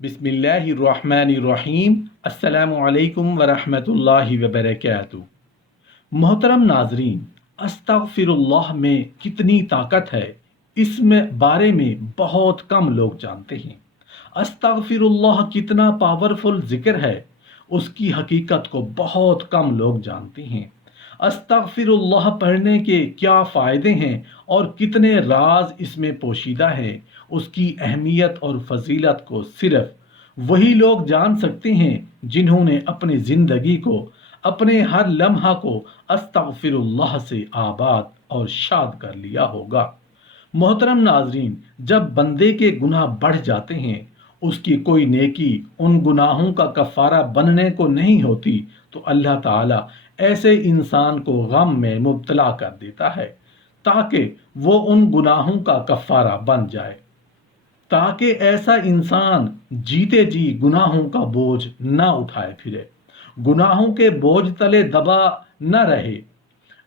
बिस्मिल्लाहिर्रहमानिर्रहीम। अस्सलामु अलैकुम वरहमतुल्लाहि वबरकातुहू। मोहतरम नाजरीन, अस्तगफिरुल्लाह में कितनी ताकत है इसमें बारे में बहुत कम लोग जानते हैं। अस्तगफिरुल्लाह कितना पावरफुल जिक्र है उसकी हकीकत को बहुत कम लोग जानते हैं। अस्तगफिरुल्लाह पढ़ने के क्या फ़ायदे हैं और कितने राज इसमें पोशीदा हैं, उसकी अहमियत और फजीलत को सिर्फ वही लोग जान सकते हैं जिन्होंने अपनी ज़िंदगी को, अपने हर लम्हा को अस्तगफिरुल्लाह से आबाद और शाद कर लिया होगा। मोहतरम नाजरीन, जब बंदे के गुनाह बढ़ जाते हैं, उसकी कोई नेकी उन गुनाहों का कफ़ारा बनने को नहीं होती, तो अल्लाह ताला ऐसे इंसान को गम में मुब्तला कर देता है ताकि वो उन गुनाहों का कफ़ारा बन जाए, ताकि ऐसा इंसान जीते जी गुनाहों का बोझ न उठाए फिरे, गुनाहों के बोझ तले दबा न रहे।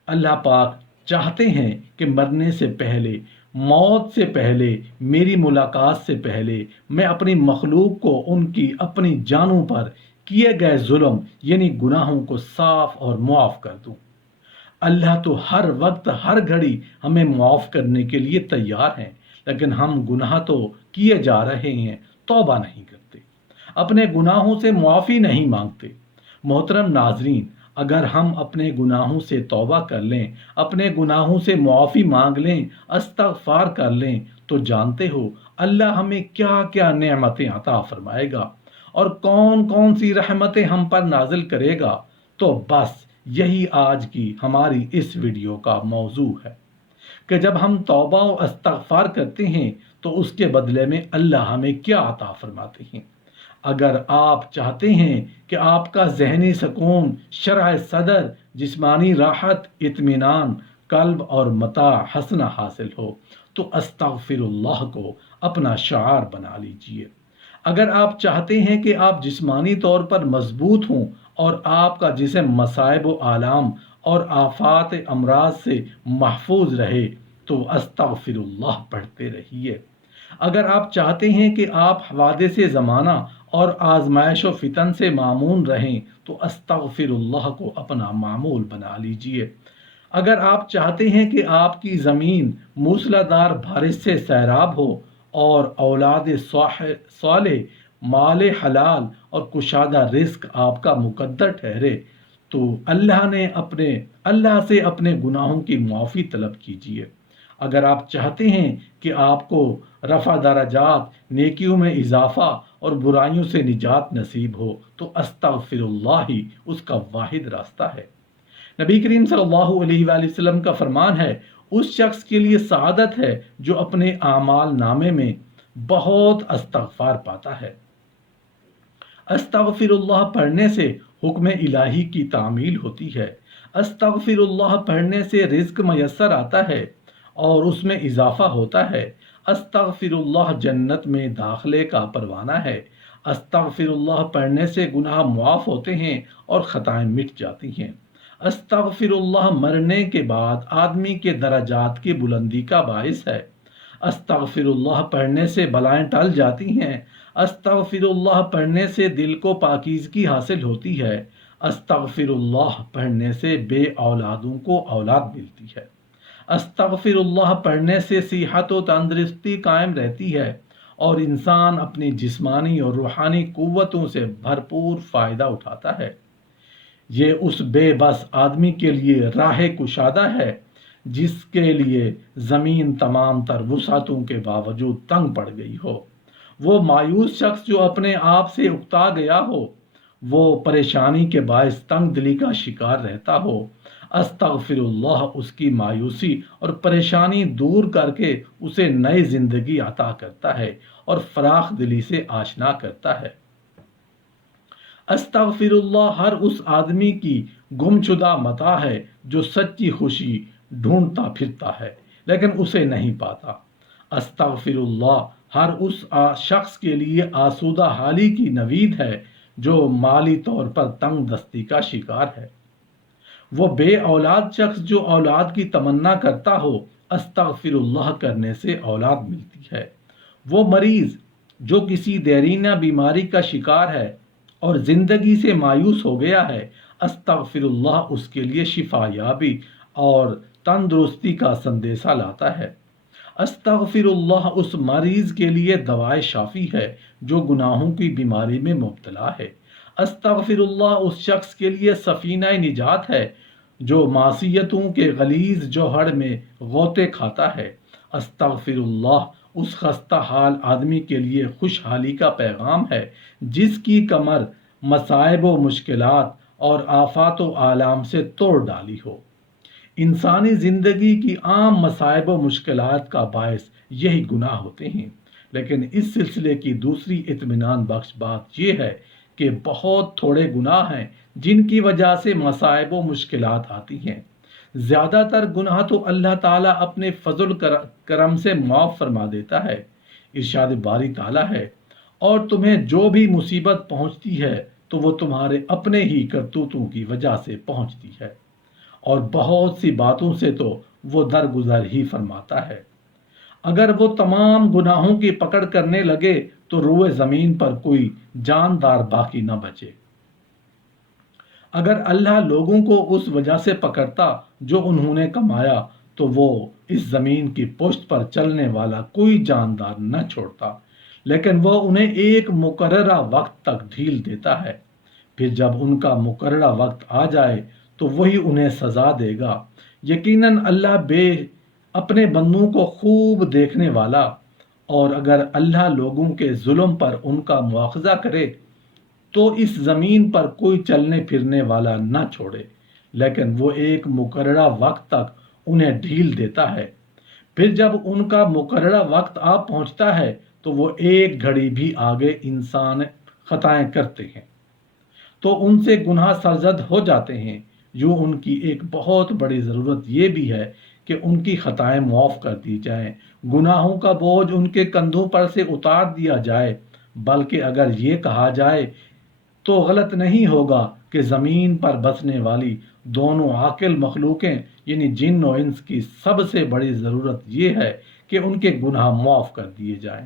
अल्लाह पाक चाहते हैं कि मरने से पहले, मौत से पहले, मेरी मुलाकात से पहले मैं अपनी मखलूक को उनकी अपनी जानों पर किए गए जुल्म यानी गुनाहों को साफ और मुआफ़ कर दूं। अल्लाह तो हर वक्त हर घड़ी हमें मुआफ़ करने के लिए तैयार हैं, लेकिन हम गुनाह तो किए जा रहे हैं, तौबा नहीं करते, अपने गुनाहों से मुआफ़ी नहीं मांगते। मोहतरम नाजरीन, अगर हम अपने गुनाहों से तौबा कर लें, अपने गुनाहों से मुआफ़ी मांग लें, इस्तग़फ़ार कर लें, तो जानते हो अल्लाह हमें क्या क्या नेमतें अता फरमाएगा और कौन कौन सी रहमतें हम पर नाजिल करेगा। तो बस यही आज की हमारी इस वीडियो का मौजू है कि जब हम तौबा और इस्तग़फ़ार करते हैं तो उसके बदले में अल्लाह हमें क्या अता फरमाते हैं। अगर आप चाहते हैं कि आपका ज़हनी सुकून, शरह सदर, जिस्मानी राहत, इत्मीनान, कल्ब और मता हसना हासिल हो, तो अस्तग़फिरुल्लाह को अपना शार बना लीजिए। अगर आप चाहते हैं कि आप जिस्मानी तौर पर मजबूत हों और आपका जिस्म मसाइब व आलाम और आफात अमराज से महफूज रहे, तो अस्तग़फिरुल्लाह पढ़ते रहिए। अगर आप चाहते हैं कि आप हवादिस ज़माना और आजमाइश व फितन से मामून रहें, तो अस्तग़फिरुल्लाह को अपना मामूल बना लीजिए। अगर आप चाहते हैं कि आपकी ज़मीन मूसलाधार बारिश से सैराब हो और औलाद सालेह, माल हलाल और कुशादा रिस्क आपका मुकद्दर ठहरे, तो अल्लाह से अपने गुनाहों की मुआफ़ी तलब कीजिए। अगर आप चाहते हैं कि आपको रफ़ा दराजात, नेकियों में इजाफ़ा और बुराइयों से निजात नसीब हो, तो अस्तग़फिरुल्लाह ही उसका वाहिद रास्ता है। नबी करीम सल्लल्लाहु अलैहि वसल्लम का फरमान है, उस शख्स के लिए सआदत है जो अपने आमाल नामे में बहुत इस्तग़फ़ार पाता है। अस्तग़फिरुल्लाह पढ़ने से हुक्म इलाही की तामील होती है। अस्तग़फिरुल्लाह पढ़ने से रिज़्क़ मयस्सर आता है और उसमें इजाफ़ा होता है। अस्तग़फिरुल्लाह जन्नत में दाखिले का परवाना है। अस्तग़फिरुल्लाह पढ़ने से गुनाह मुआफ़ होते हैं और ख़ताएँ मिट जाती हैं। अस्तग़फिरुल्लाह मरने के बाद आदमी के दराजात की बुलंदी का बाइस है। अस्तग़फिरुल्लाह पढ़ने से बलाएं टल जाती हैं। अस्तग़फिरुल्लाह पढ़ने से दिल को पाकीज़गी हासिल होती है। अस्तग़फिरुल्लाह पढ़ने से बे औलादों को औलाद मिलती है। अस्तग़फिरुल्लाह पढ़ने से सेहत व तंदुरुस्ती कायम रहती है और इंसान अपनी जिस्मानी और रूहानी क़ुव्वतों से भरपूर फ़ायदा उठाता है। ये उस बेबस आदमी के लिए राह कुशादा है जिसके लिए ज़मीन तमाम तर वुसअतों के बावजूद तंग पड़ गई हो। वो मायूस शख्स जो अपने आप से उकता गया हो, वो परेशानी के बायस तंग दिली का शिकार रहता हो। अस्तग़फिरुल्लाह उसकी मायूसी और परेशानी दूर करके उसे नई ज़िंदगी अता करता है और फराख दिली से आशना करता है। अस्तग़फिरुल्लाह हर उस आदमी की गुमशुदा मता है जो सच्ची खुशी ढूंढता फिरता है लेकिन उसे नहीं पाता। अस्तग़फिरुल्लाह हर उस शख्स के लिए आसूदा हाली की नवीद है जो माली तौर पर तंग दस्ती का शिकार है। वो बे औलाद शख्स जो औलाद की तमन्ना करता हो, अस्तग़फिरुल्लाह करने से औलाद मिलती है। वो मरीज़ جو کسی دیرینہ بیماری کا شکار ہے اور زندگی سے مایوس ہو گیا ہے، استغفر اللہ اس کے لیے شفا یابی اور تندرستی کا سندیشہ لاتا ہے۔ استغفر اللہ اس مریض کے لیے دوائے شافی ہے جو گناہوں کی بیماری میں مبتلا ہے۔ استغفر اللہ اس شخص کے لیے سفینہ نجات ہے جو معصیتوں کے غلیظ جوہر میں غوطے کھاتا ہے۔ استغفر اللہ اس خستہ حال آدمی کے لیے خوشحالی کا پیغام ہے جس کی کمر مصائب و مشکلات اور آفات و آلام سے توڑ ڈالی ہو۔ انسانی زندگی کی عام مصائب و مشکلات کا باعث یہی گناہ ہوتے ہیں، لیکن اس سلسلے کی دوسری اطمینان بخش بات یہ ہے کہ بہت تھوڑے گناہ ہیں جن کی وجہ سے مصائب و مشکلات آتی ہیں۔ زیادہ تر گناہ تو اللہ تعالیٰ اپنے فضل کرم سے معاف فرما دیتا ہے۔ ارشاد باری تعالیٰ ہے، اور تمہیں جو بھی مصیبت پہنچتی ہے تو وہ تمہارے اپنے ہی کرتوتوں کی وجہ سے پہنچتی ہے، اور بہت سی باتوں سے تو وہ درگزر ہی فرماتا ہے۔ اگر وہ تمام گناہوں کی پکڑ کرنے لگے تو روئے زمین پر کوئی جاندار باقی نہ بچے۔ اگر اللہ لوگوں کو اس وجہ سے پکڑتا جو انہوں نے کمایا تو وہ اس زمین کی پشت پر چلنے والا کوئی جاندار نہ چھوڑتا، لیکن وہ انہیں ایک مقررہ وقت تک ڈھیل دیتا ہے۔ پھر جب ان کا مقررہ وقت آ جائے تو وہی انہیں سزا دے گا۔ یقیناً اللہ اپنے بندوں کو خوب دیکھنے والا، اور اگر اللہ لوگوں کے ظلم پر ان کا مواخذہ کرے تو اس زمین پر کوئی چلنے پھرنے والا نہ چھوڑے، لیکن وہ ایک مقررہ وقت تک انہیں ڈھیل دیتا ہے۔ پھر جب ان کا مقررہ وقت آ پہنچتا ہے تو وہ ایک گھڑی بھی آگے انسان خطائیں کرتے ہیں تو ان سے گناہ سرزد ہو جاتے ہیں۔ یوں ان کی ایک بہت بڑی ضرورت یہ بھی ہے کہ ان کی خطائیں معاف کر دی جائیں، گناہوں کا بوجھ ان کے کندھوں پر سے اتار دیا جائے۔ بلکہ اگر یہ کہا جائے تو غلط نہیں ہوگا کہ زمین پر بسنے والی دونوں عاقل مخلوقیں یعنی جن و انس کی سب سے بڑی ضرورت یہ ہے کہ ان کے گناہ معاف کر دیے جائیں۔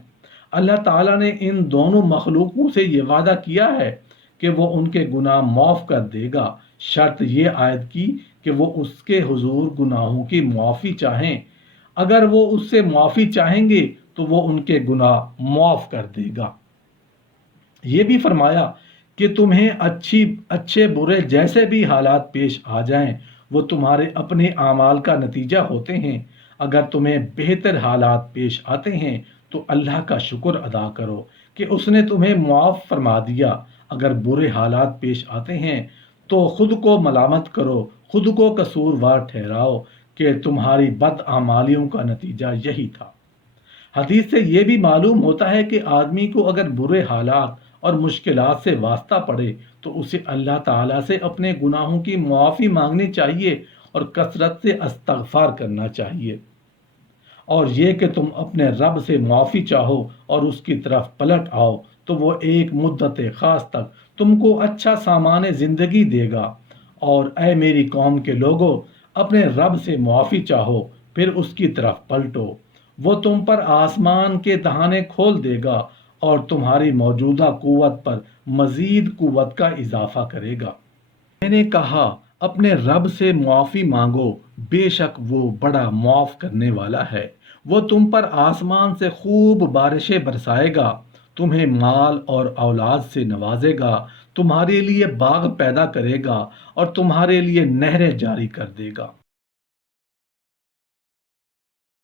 اللہ تعالیٰ نے ان دونوں مخلوقوں سے یہ وعدہ کیا ہے کہ وہ ان کے گناہ معاف کر دے گا، شرط یہ عائد کی کہ وہ اس کے حضور گناہوں کی معافی چاہیں۔ اگر وہ اس سے معافی چاہیں گے تو وہ ان کے گناہ معاف کر دے گا۔ یہ بھی فرمایا کہ تمہیں اچھے برے جیسے بھی حالات پیش آ جائیں وہ تمہارے اپنے اعمال کا نتیجہ ہوتے ہیں۔ اگر تمہیں بہتر حالات پیش آتے ہیں تو اللہ کا شکر ادا کرو کہ اس نے تمہیں معاف فرما دیا۔ اگر برے حالات پیش آتے ہیں تو خود کو ملامت کرو، خود کو قصوروار ٹھہراؤ کہ تمہاری بدعمالیوں کا نتیجہ یہی تھا۔ حدیث سے یہ بھی معلوم ہوتا ہے کہ آدمی کو اگر برے حالات اور مشکلات سے واسطہ پڑے تو اسے اللہ تعالیٰ سے اپنے گناہوں کی معافی مانگنی چاہیے اور کثرت سے استغفار کرنا چاہیے، اور یہ کہ تم اپنے رب سے معافی چاہو اور اس کی طرف پلٹ آؤ تو وہ ایک مدت خاص تک تم کو اچھا سامان زندگی دے گا۔ اور اے میری قوم کے لوگوں، اپنے رب سے معافی چاہو پھر اس کی طرف پلٹو، وہ تم پر آسمان کے دہانے کھول دے گا اور تمہاری موجودہ قوت پر مزید قوت کا اضافہ کرے گا۔ میں نے کہا اپنے رب سے معافی مانگو، بے شک وہ بڑا معاف کرنے والا ہے۔ وہ تم پر آسمان سے خوب بارشیں برسائے گا، تمہیں مال اور اولاد سے نوازے گا، تمہارے لیے باغ پیدا کرے گا اور تمہارے لیے نہریں جاری کر دے گا۔